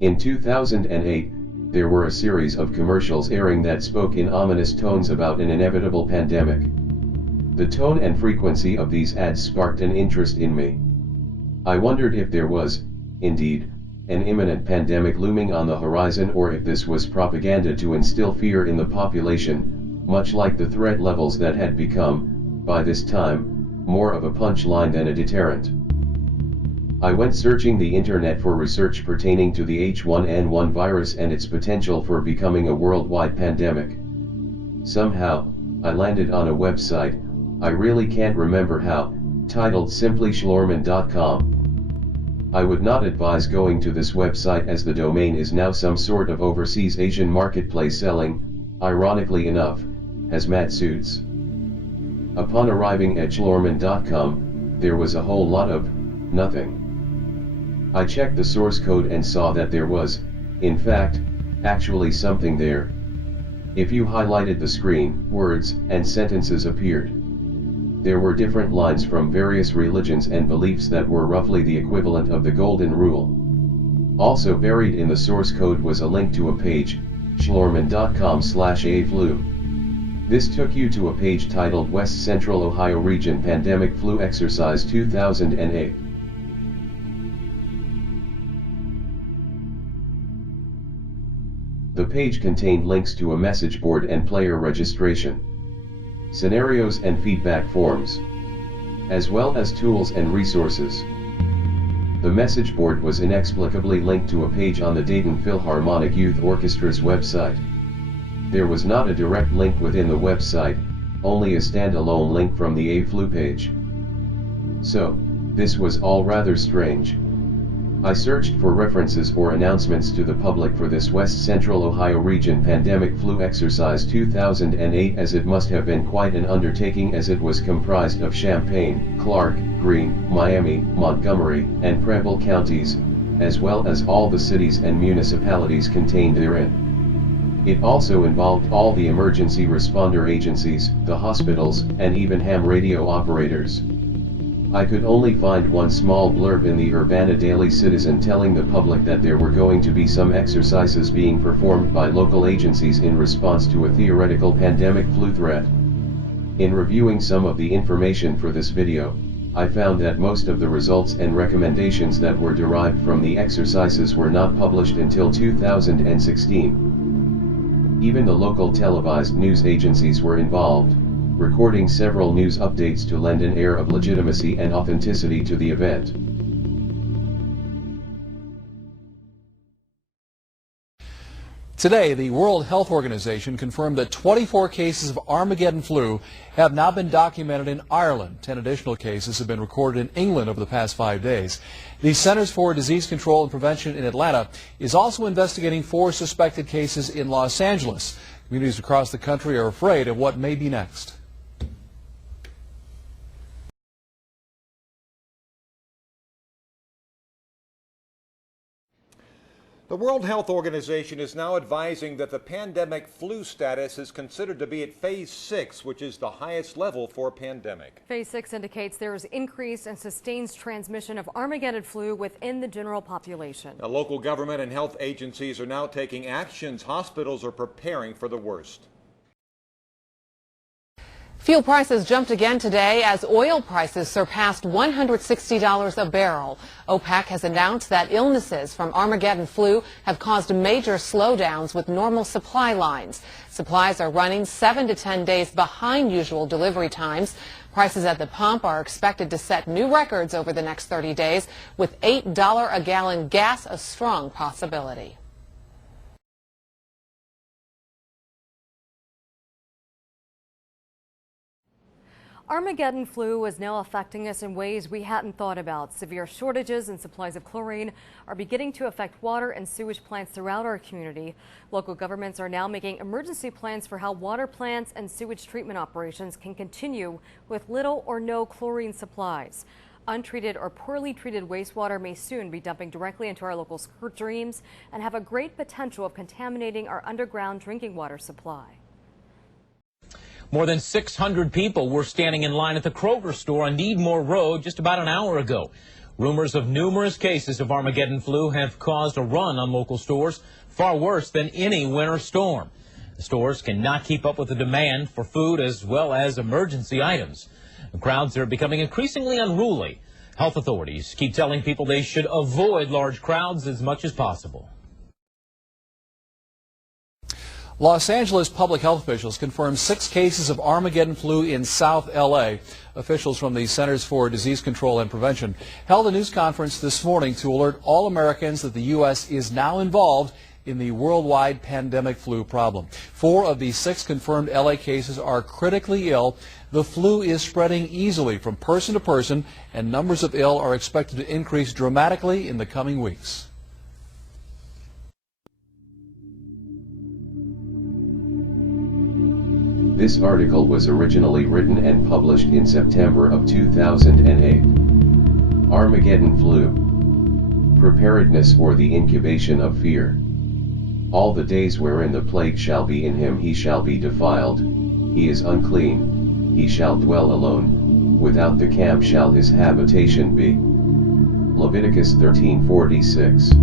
In 2008, there were a series of commercials airing that spoke in ominous tones about an inevitable pandemic. The tone and frequency of these ads sparked an interest in me. I wondered if there was, indeed, an imminent pandemic looming on the horizon, or if this was propaganda to instill fear in the population, much like the threat levels that had become, by this time, more of a punchline than a deterrent. I went searching the internet for research pertaining to the H1N1 virus and its potential for becoming a worldwide pandemic. Somehow, I landed on a website, I really can't remember how, titled simply Schlorman.com. I would not advise going to this website, as the domain is now some sort of overseas Asian marketplace selling, ironically enough, hazmat suits. Upon arriving at Schlorman.com, there was a whole lot of nothing. I checked the source code and saw that there was, in fact, actually something there. If you highlighted the screen, words and sentences appeared. There were different lines from various religions and beliefs that were roughly the equivalent of the Golden Rule. Also buried in the source code was a link to a page, Schlorman.com/aflu. This took you to a page titled West Central Ohio Region Pandemic Flu Exercise 2008. The page contained links to a message board and player registration, scenarios and feedback forms, as well as tools and resources. The message board was inexplicably linked to a page on the Dayton Philharmonic Youth Orchestra's website. There was not a direct link within the website, only a standalone link from the AFLU page. So, this was all rather strange. I searched for references or announcements to the public for this West Central Ohio Region Pandemic Flu Exercise 2008, as it must have been quite an undertaking, as it was comprised of Champaign, Clark, Greene, Miami, Montgomery, and Preble counties, as well as all the cities and municipalities contained therein. It also involved all the emergency responder agencies, the hospitals, and even ham radio operators. I could only find one small blurb in the Urbana Daily Citizen telling the public that there were going to be some exercises being performed by local agencies in response to a theoretical pandemic flu threat. In reviewing some of the information for this video, I found that most of the results and recommendations that were derived from the exercises were not published until 2016. Even the local televised news agencies were involved, recording several news updates to lend an air of legitimacy and authenticity to the event. Today, the World Health Organization confirmed that 24 cases of Armageddon flu have now been documented in Ireland. 10 additional cases have been recorded in England over the past 5 days. The Centers for Disease Control and Prevention in Atlanta is also investigating 4 suspected cases in Los Angeles. Communities across the country are afraid of what may be next. The World Health Organization is now advising that the pandemic flu status is considered to be at Phase 6, which is the highest level for a pandemic. Phase 6 indicates there is increased and sustained transmission of Armageddon flu within the general population. Now, local government and health agencies are now taking actions. Hospitals are preparing for the worst. Fuel prices jumped again today as oil prices surpassed $160 a barrel. OPEC has announced that illnesses from Armageddon flu have caused major slowdowns with normal supply lines. Supplies are running 7 to 10 days behind usual delivery times. Prices at the pump are expected to set new records over the next 30 days, with $8 a gallon gas a strong possibility. Armageddon flu is now affecting us in ways we hadn't thought about. Severe shortages and supplies of chlorine are beginning to affect water and sewage plants throughout our community. Local governments are now making emergency plans for how water plants and sewage treatment operations can continue with little or no chlorine supplies. Untreated or poorly treated wastewater may soon be dumping directly into our local streams and have a great potential of contaminating our underground drinking water supply. More than 600 people were standing in line at the Kroger store on Needmore Road just about an hour ago. Rumors of numerous cases of Armageddon flu have caused a run on local stores, far worse than any winter storm. The stores cannot keep up with the demand for food as well as emergency items. The crowds are becoming increasingly unruly. Health authorities keep telling people they should avoid large crowds as much as possible. Los Angeles public health officials confirmed 6 cases of Armageddon flu in South L.A. Officials from the Centers for Disease Control and Prevention held a news conference this morning to alert all Americans that the U.S. is now involved in the worldwide pandemic flu problem. 4 of the 6 confirmed L.A. cases are critically ill. The flu is spreading easily from person to person, and numbers of ill are expected to increase dramatically in the coming weeks. This article was originally written and published in September of 2008. Armageddon flu. Preparedness or the incubation of fear. All the days wherein the plague shall be in him he shall be defiled, he is unclean, he shall dwell alone, without the camp shall his habitation be. Leviticus 13:46.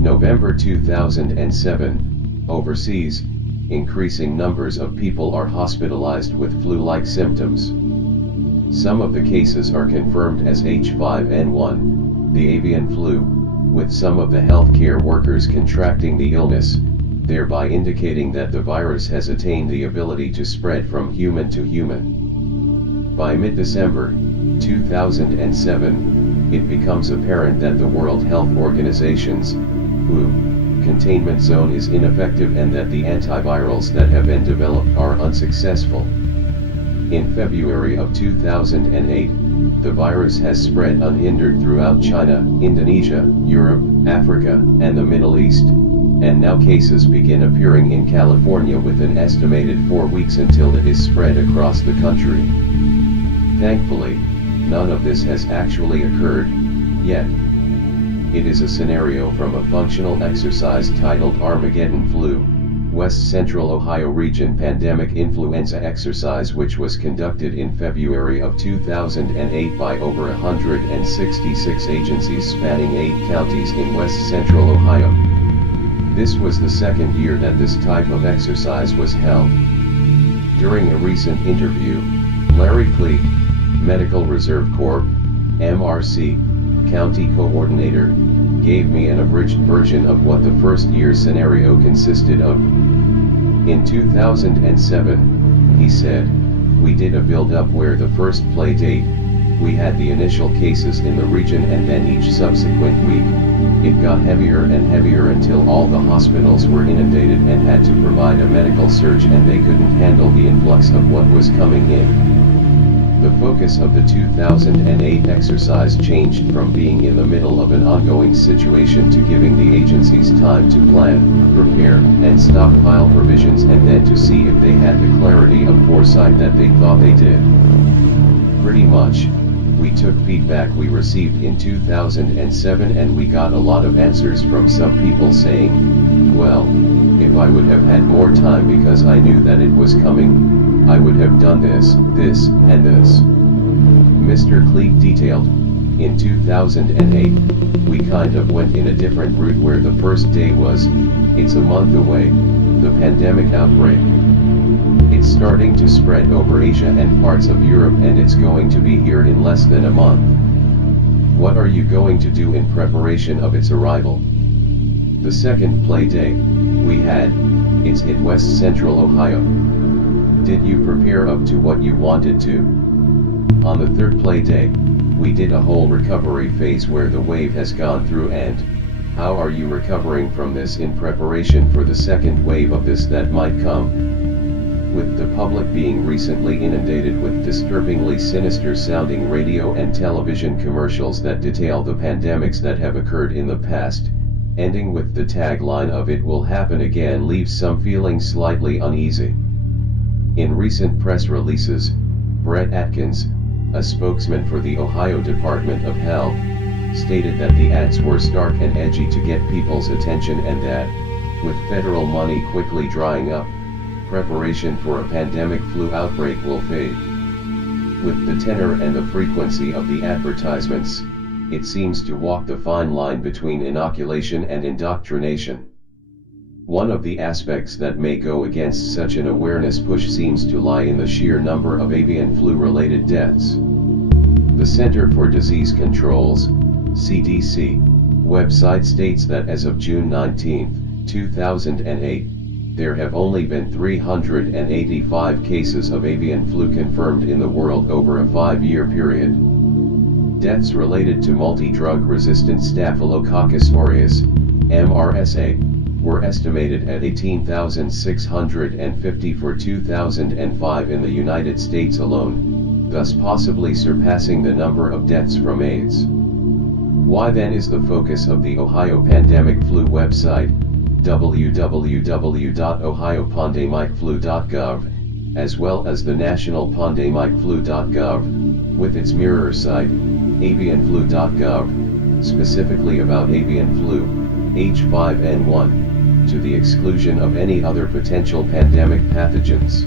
November 2007, overseas, increasing numbers of people are hospitalized with flu-like symptoms. Some of the cases are confirmed as H5N1, the avian flu, with some of the healthcare workers contracting the illness, thereby indicating that the virus has attained the ability to spread from human to human. By mid-December 2007, it becomes apparent that the World Health Organization's WHO containment zone is ineffective and that the antivirals that have been developed are unsuccessful. In February of 2008, the virus has spread unhindered throughout China, Indonesia, Europe, Africa, and the Middle East, and now cases begin appearing in California with an estimated 4 weeks until it is spread across the country. Thankfully, none of this has actually occurred yet. It is a scenario from a functional exercise titled Armageddon Flu, West Central Ohio Region Pandemic Influenza Exercise, which was conducted in February of 2008 by over 166 agencies spanning 8 counties in West Central Ohio. This was the second year that this type of exercise was held. During a recent interview, Larry Cleek, Medical Reserve Corps, MRC, County Coordinator, gave me an abridged version of what the first year scenario consisted of. In 2007, he said, we did a build-up where the first play date, we had the initial cases in the region, and then each subsequent week, it got heavier and heavier until all the hospitals were inundated and had to provide a medical surge, and they couldn't handle the influx of what was coming in. The focus of the 2008 exercise changed from being in the middle of an ongoing situation to giving the agencies time to plan, prepare, and stockpile provisions, and then to see if they had the clarity of foresight that they thought they did. Pretty much, we took feedback we received in 2007 and we got a lot of answers from some people saying, well, if I would have had more time because I knew that it was coming, I would have done this, this, and this. Mr. Cleek detailed, in 2008, we kind of went in a different route where the first day was, it's a month away, the pandemic outbreak. It's starting to spread over Asia and parts of Europe, and it's going to be here in less than a month. What are you going to do in preparation of its arrival? The second play day, we had, it's hit West Central Ohio. Did you prepare up to what you wanted to? On the third play day, we did a whole recovery phase where the wave has gone through, and how are you recovering from this in preparation for the second wave of this that might come? With the public being recently inundated with disturbingly sinister sounding radio and television commercials that detail the pandemics that have occurred in the past, ending with the tagline of "It will happen again" leaves some feeling slightly uneasy. In recent press releases, Brett Atkins, a spokesman for the Ohio Department of Health, stated that the ads were stark and edgy to get people's attention, and that, with federal money quickly drying up, preparation for a pandemic flu outbreak will fade. With the tenor and the frequency of the advertisements, it seems to walk the fine line between inoculation and indoctrination. One of the aspects that may go against such an awareness push seems to lie in the sheer number of avian flu-related deaths. The Center for Disease Control's CDC website states that as of June 19, 2008, there have only been 385 cases of avian flu confirmed in the world over a 5-year period. Deaths related to multi-drug resistant Staphylococcus aureus, MRSA, were estimated at 18,650 for 2005 in the United States alone, thus possibly surpassing the number of deaths from AIDS. Why then is the focus of the Ohio Pandemic Flu website, www.ohiopandemicflu.gov, as well as the national pandemicflu.gov, with its mirror site, avianflu.gov, specifically about avian flu, H5N1, to the exclusion of any other potential pandemic pathogens?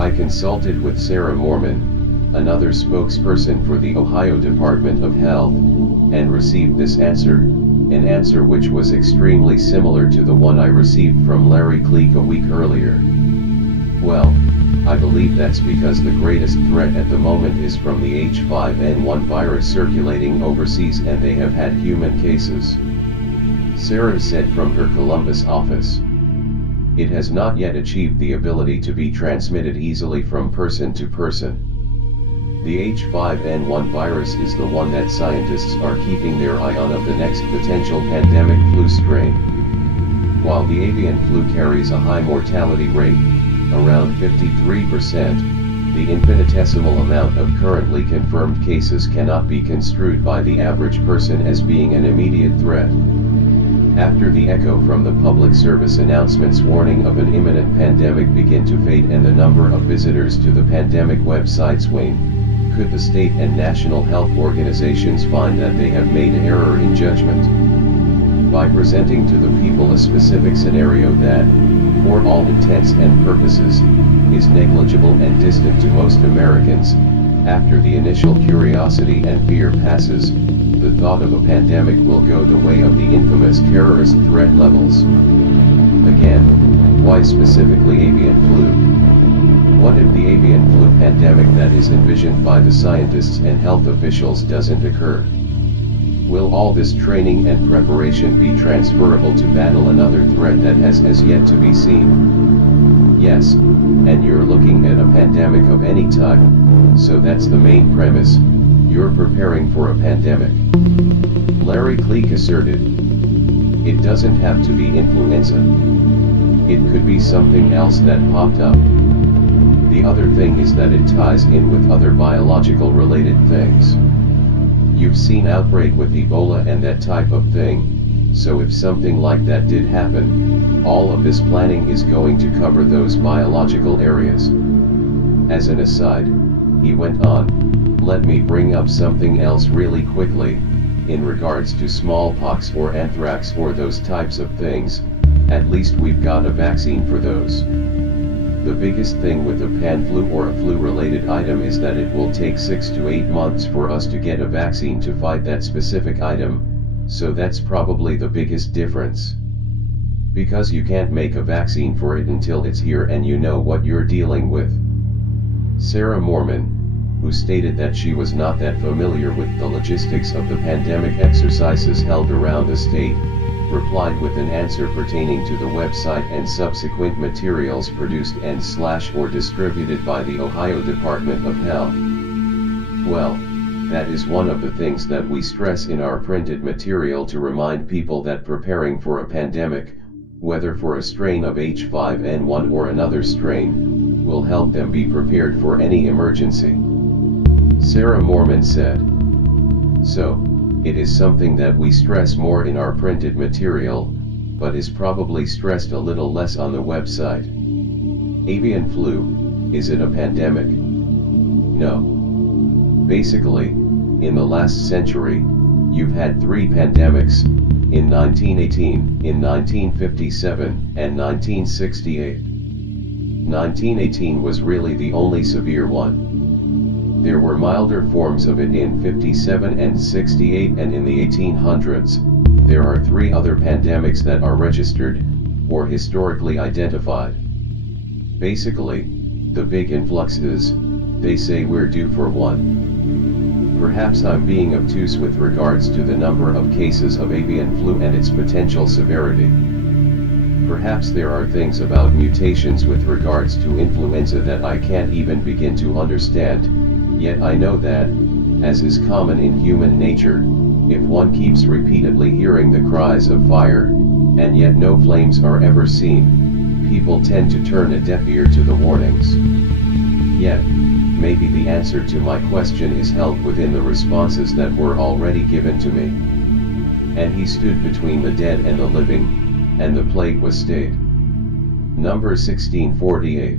I consulted with Sarah Moorman, another spokesperson for the Ohio Department of Health, and received this answer, an answer which was extremely similar to the one I received from Larry Kleek a week earlier. Well, I believe that's because the greatest threat at the moment is from the H5N1 virus circulating overseas, and they have had human cases. Sarah said from her Columbus office. It has not yet achieved the ability to be transmitted easily from person to person. The H5N1 virus is the one that scientists are keeping their eye on of the next potential pandemic flu strain. While the avian flu carries a high mortality rate, around 53%, the infinitesimal amount of currently confirmed cases cannot be construed by the average person as being an immediate threat. After the echo from the public service announcements warning of an imminent pandemic begin to fade and the number of visitors to the pandemic websites wane, could the state and national health organizations find that they have made an error in judgment? By presenting to the people a specific scenario that, for all intents and purposes, is negligible and distant to most Americans, after the initial curiosity and fear passes, the thought of a pandemic will go the way of the infamous terrorist threat levels. Again, why specifically avian flu? What if the avian flu pandemic that is envisioned by the scientists and health officials doesn't occur? Will all this training and preparation be transferable to battle another threat that has as yet to be seen? Yes, and you're looking at a pandemic of any type, so that's the main premise, you're preparing for a pandemic. Larry Kleek asserted. It doesn't have to be influenza. It could be something else that popped up. The other thing is that it ties in with other biological related things. You've seen outbreak with Ebola and that type of thing, so if something like that did happen, all of this planning is going to cover those biological areas. As an aside, he went on, let me bring up something else really quickly, in regards to smallpox or anthrax or those types of things, at least we've got a vaccine for those. The biggest thing with a pan flu or a flu-related item is that it will take 6 to 8 months for us to get a vaccine to fight that specific item, so that's probably the biggest difference. Because you can't make a vaccine for it until it's here and you know what you're dealing with. Sarah Moorman, who stated that she was not that familiar with the logistics of the pandemic exercises held around the state, replied with an answer pertaining to the website and subsequent materials produced and/or distributed by the Ohio Department of Health. Well, that is one of the things that we stress in our printed material to remind people that preparing for a pandemic, whether for a strain of H5N1 or another strain, will help them be prepared for any emergency. Sarah Moorman said. So, it is something that we stress more in our printed material, but is probably stressed a little less on the website. Avian flu, is it a pandemic? No. Basically, in the last century, you've had 3 pandemics, in 1918, in 1957, and 1968. 1918 was really the only severe one. There were milder forms of it in 57 and 68 and in the 1800s. There are 3 other pandemics that are registered, or historically identified. Basically, the big influx is, they say we're due for one. Perhaps I'm being obtuse with regards to the number of cases of avian flu and its potential severity. Perhaps there are things about mutations with regards to influenza that I can't even begin to understand, yet I know that, as is common in human nature, if one keeps repeatedly hearing the cries of fire, and yet no flames are ever seen, people tend to turn a deaf ear to the warnings. Yet, maybe the answer to my question is held within the responses that were already given to me. And he stood between the dead and the living, and the plague was stayed. Number 1648.